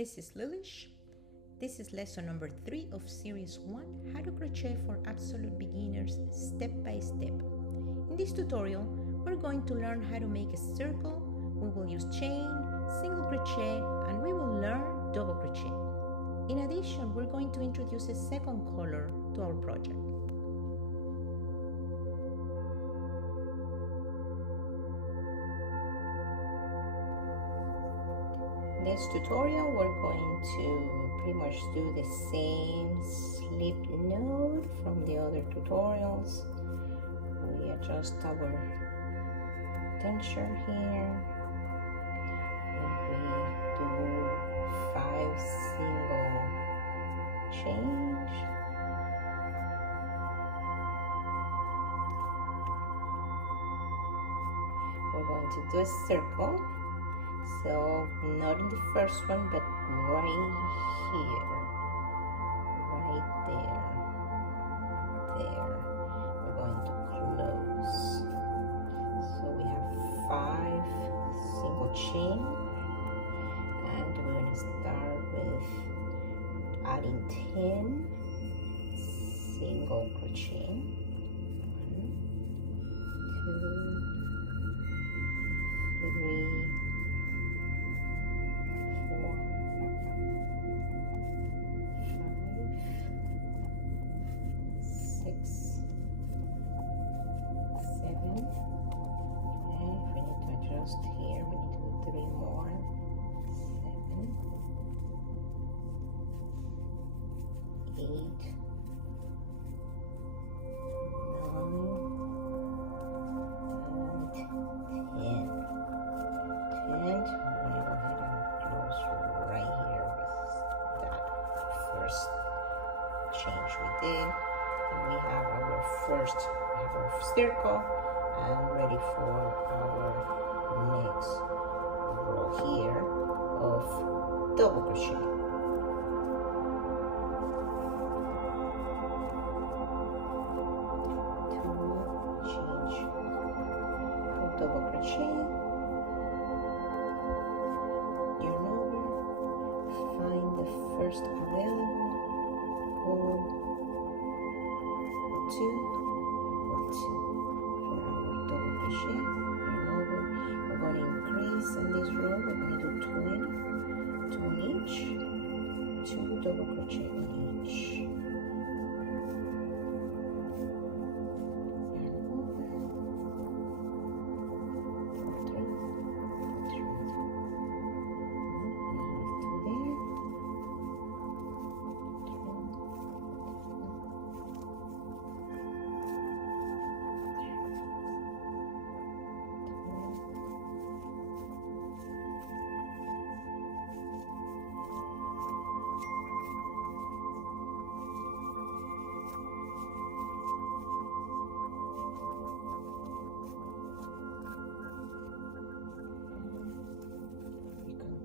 This is Lilish. This is lesson number 3 of series 1, how to crochet for absolute beginners step by step. In this tutorial, we're going to learn how to make a circle. We will use chain, single crochet, and we will learn double crochet. In addition, we're going to introduce a second color to our project. This tutorial, we're going to pretty much do the same slip knot from the other tutorials. We adjust our tension here, and we do 5 single change. We're going to do a circle. So not in the first one, but right here, right there. We're going to close. So we have 5 single chain, and we're going to start with adding 10 single crochet. 1, 2, 3. Change we did, and we have our first circle and ready for our next row here of double crochet. To change for double crochet, yarn over, find the first available, pull 2 for our double crochet, yarn over. We're going to increase in this row. We're going to do 2 in each, 2 double crochet in each.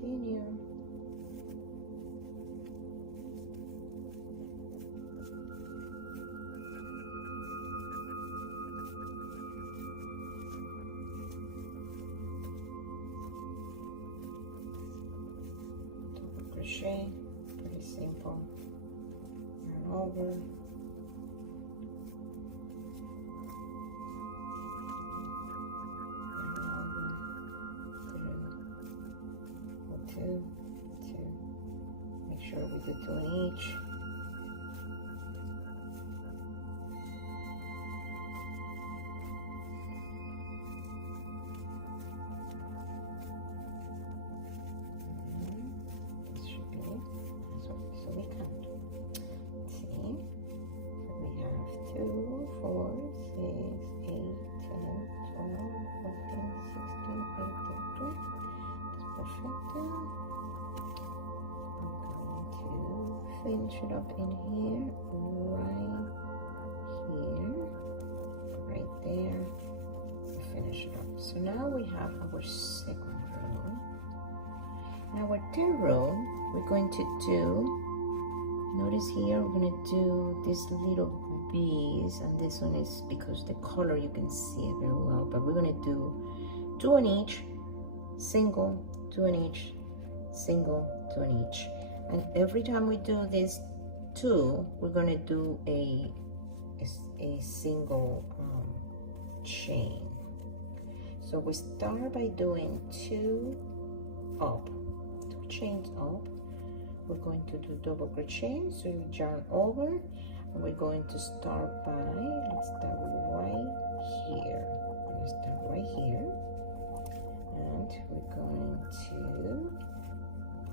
Continue. Double crochet, pretty simple. Yarn over. Make sure we do 2 in each. This should be so we count. See, we have 2, 4, 6, 8, 10, 12, 14, 16, 18, 20. That's perfect. Finish it up in here, right there. Finish it up. So now we have our second row. Now our third row, we're going to do, notice here, we're going to do these little bees, and this one is because the color you can see it very well, but we're going to do 2 on each, single, 2 on each, single, two on each, and every time we do this two, we're going to do a single chain. So we start by doing two chains up. We're going to do double crochet, so you yarn over, and we're going to start by, let's start right here. Let's start right here, and we're going to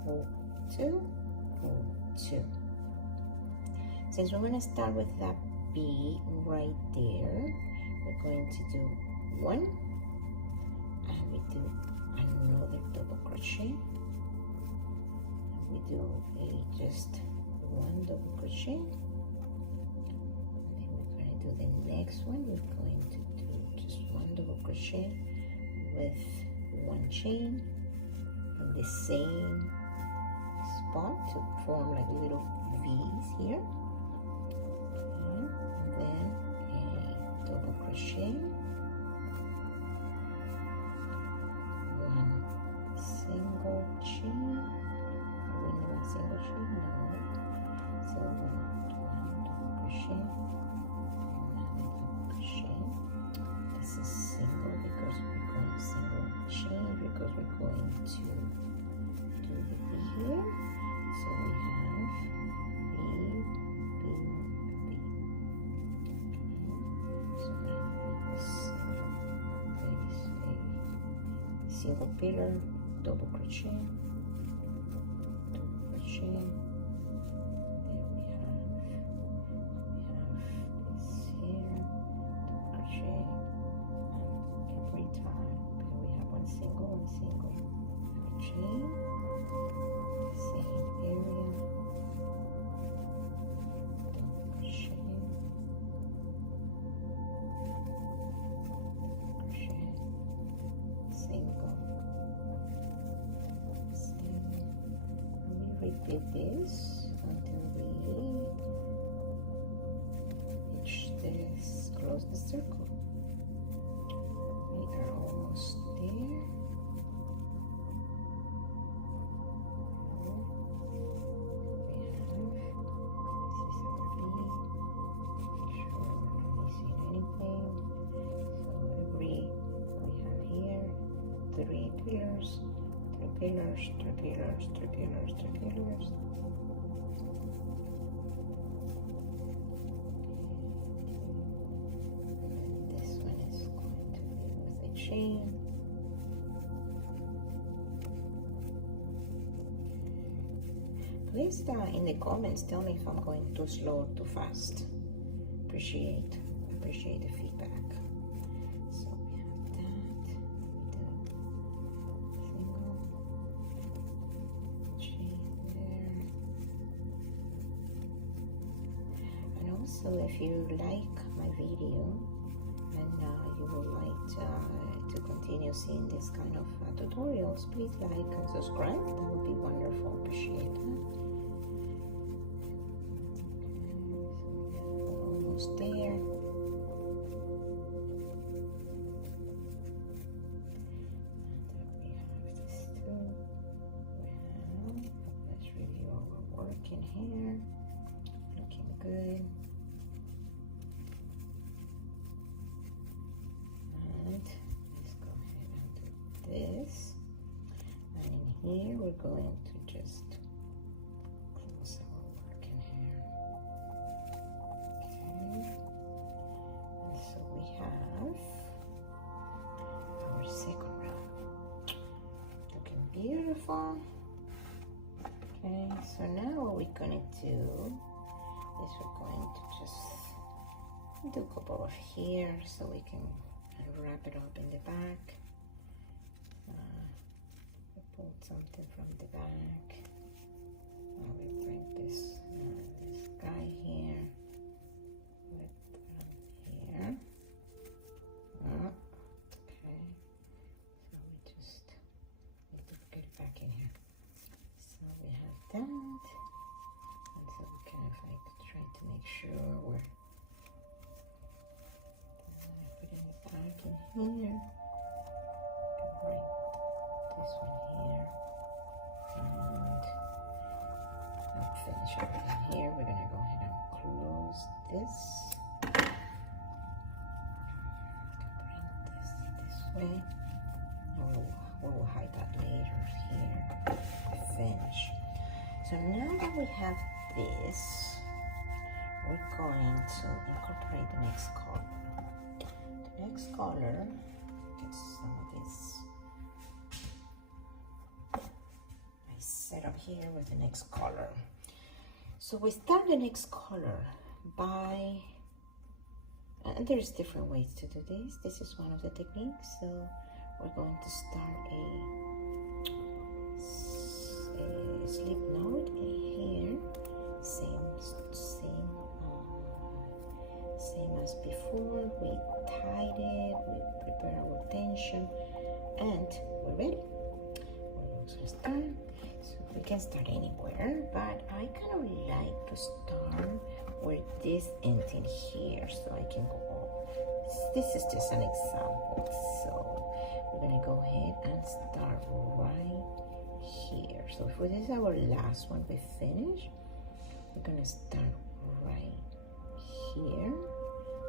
pull two. Since we're going to start with that B right there, we're going to do one, and we do another double crochet. We do just one double crochet. Then we're going to do the next one. We're going to do just one double crochet with one chain in the same spot to form like little V's here. And then a double crochet, one single chain. Single chain, no. So one double crochet, another double crochet. This is single because we're going single chain because we're going to do the B here. So we have B, B, B. So now this is a single pillar, double crochet. There we have this here, double crochet, and every time we have one single crochet, same area, double crochet, single. Repeat this until we reach this, close the circle. We are almost there. Three pillars, three pillars, three pillars, three pillars, three pillars. And this one is going to be with a chain. Please in the comments tell me if I'm going too slow or too fast. Appreciate the feedback. So if you like my video and you would like to continue seeing this kind of tutorials, please like and subscribe. That would be wonderful. Appreciate that. Almost there. And we have this too. Let's review our work in here. Looking good. This, and in here we're going to just close our work in here. Okay, and so we have our second round. Looking beautiful. Okay, so now what we're gonna do is we're going to just do a couple of here so we can wrap it up in the back. Pull something from the back. Now we bring this guy here. Let here. Okay. So we just need to get it back in here. So we have that, and so we kind of like try to make sure we're putting it back in here. Right. This one here, and finish everything here. We're gonna go ahead and close this. Bring this way. We'll hide that later here. Finish. So now that we have this, we're going to incorporate the next color. The next color is some of this. I set up here with the next color. So we start the next color by, and there's different ways to do this. This is one of the techniques. So we're going to start a slip knot here, same as before. We tied it, we prepare our tension, and we're ready. We're also start. So we can start anywhere, but I kind of like to start where this ends in here, so I can go up. This is just an example. So we're gonna go ahead and start right here. So if this is our last one we finish, we're gonna start right here.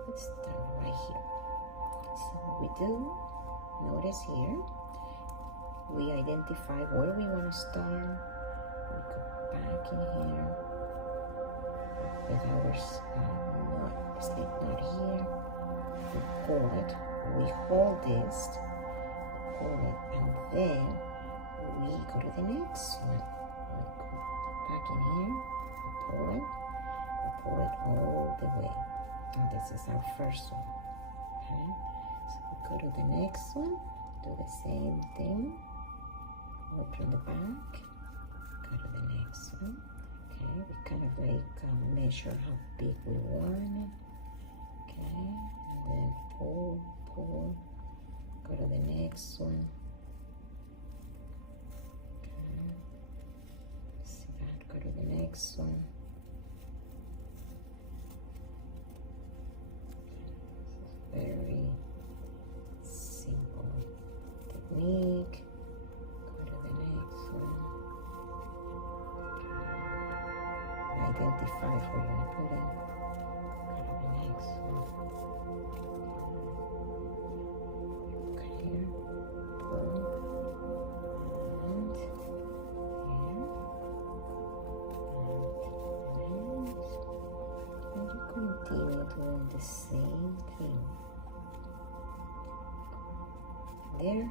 Let's start right here. So what we do, notice here, we identify where we want to start. We go back in here with our slip knot here. We pull it, we hold this, pull it, and then we go to the next one. We go back in here, we pull it all the way. And this is our first one. Okay, so we go to the next one, do the same thing, open the back, go to the next one. Okay, we kind of like measure how big we want it. Okay, and then pull, go to the next one. See that, go to the next one. Very simple technique. Go to the next one. Identify where you're going to put it. Go to the next one. Okay, here. Pull. And here. And you continue doing the same thing. There,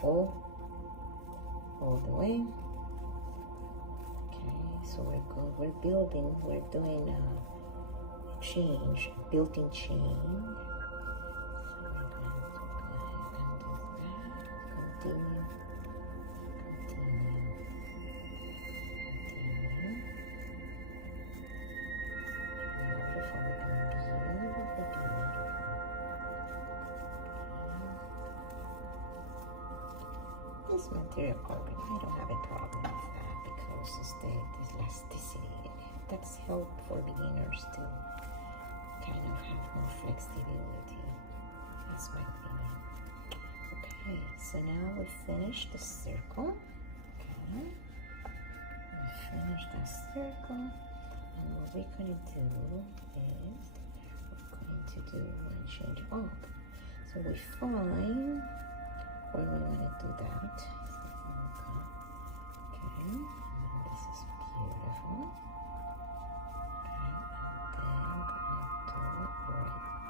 pull all the way. Okay, so we're good. We're building. We're doing a change, built-in chain. So we're going to go ahead and do that. Continue. This material carbon, I don't have a problem with that because it's the elasticity in it. That's help for beginners to kind of have more flexibility. That's my opinion. Okay, so now we finished the circle. Okay, we finished the circle, and what we're going to do is one change up. So we find where we want to do that. Okay, and this is beautiful. Okay, and then I'm going to do it right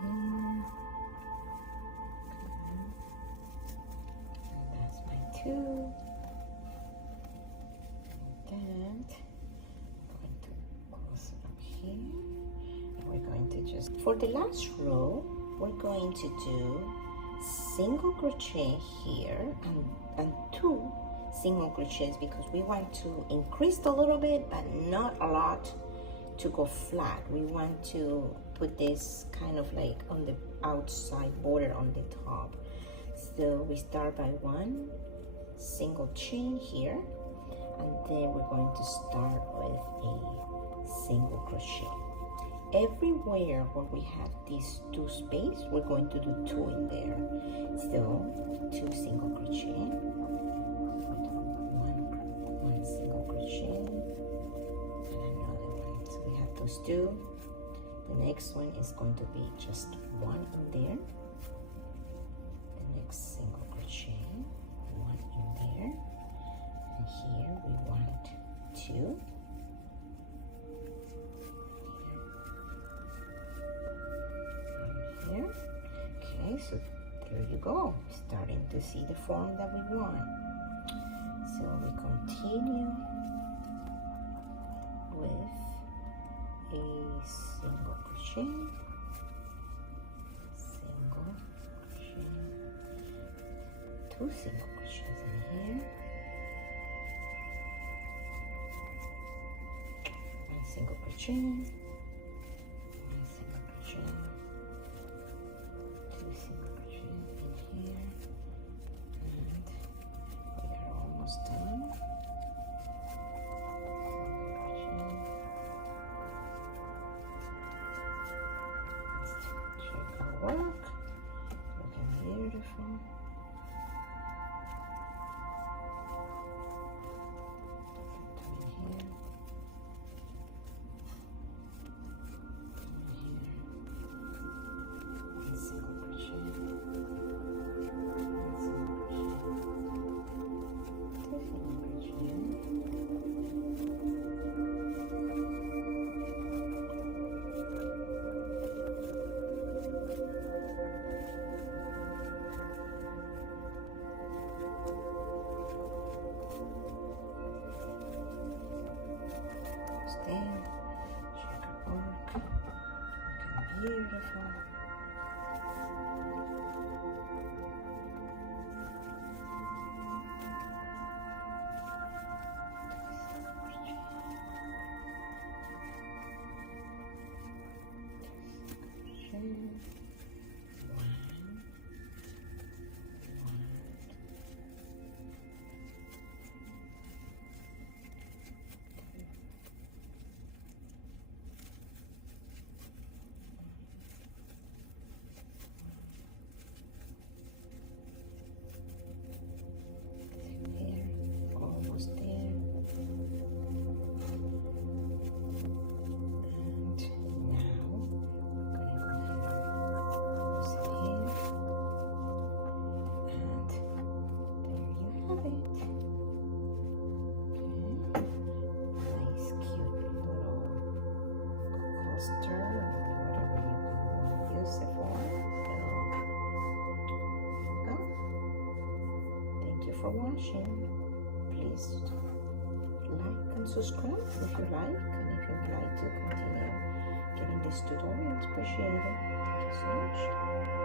there. And that's my 2. For the last row, we're going to do single crochet here and 2 single crochets because we want to increase a little bit but not a lot to go flat. We want to put this kind of like on the outside border on the top. So we start by 1 single chain here, and then we're going to start with a single crochet. everywhere where we have these 2 spaces, we're going to do 2 in there. So 2 single crochet, one single crochet, and another one. So we have those 2. The next one is going to be just 1 in there. The next single crochet, 1 in there, and here we want 2. Here. Okay, so there you go. Starting to see the form that we want. So we continue with a single crochet, single crochet, 2 single crochets in here, 1 single crochet, 1 single crochet, 2 single crochets in here, and we are almost done. Work, looking beautiful. Beautiful. For watching. Please like and subscribe if you like, and if you'd like to continue getting these tutorials, appreciate it. Thank you so much.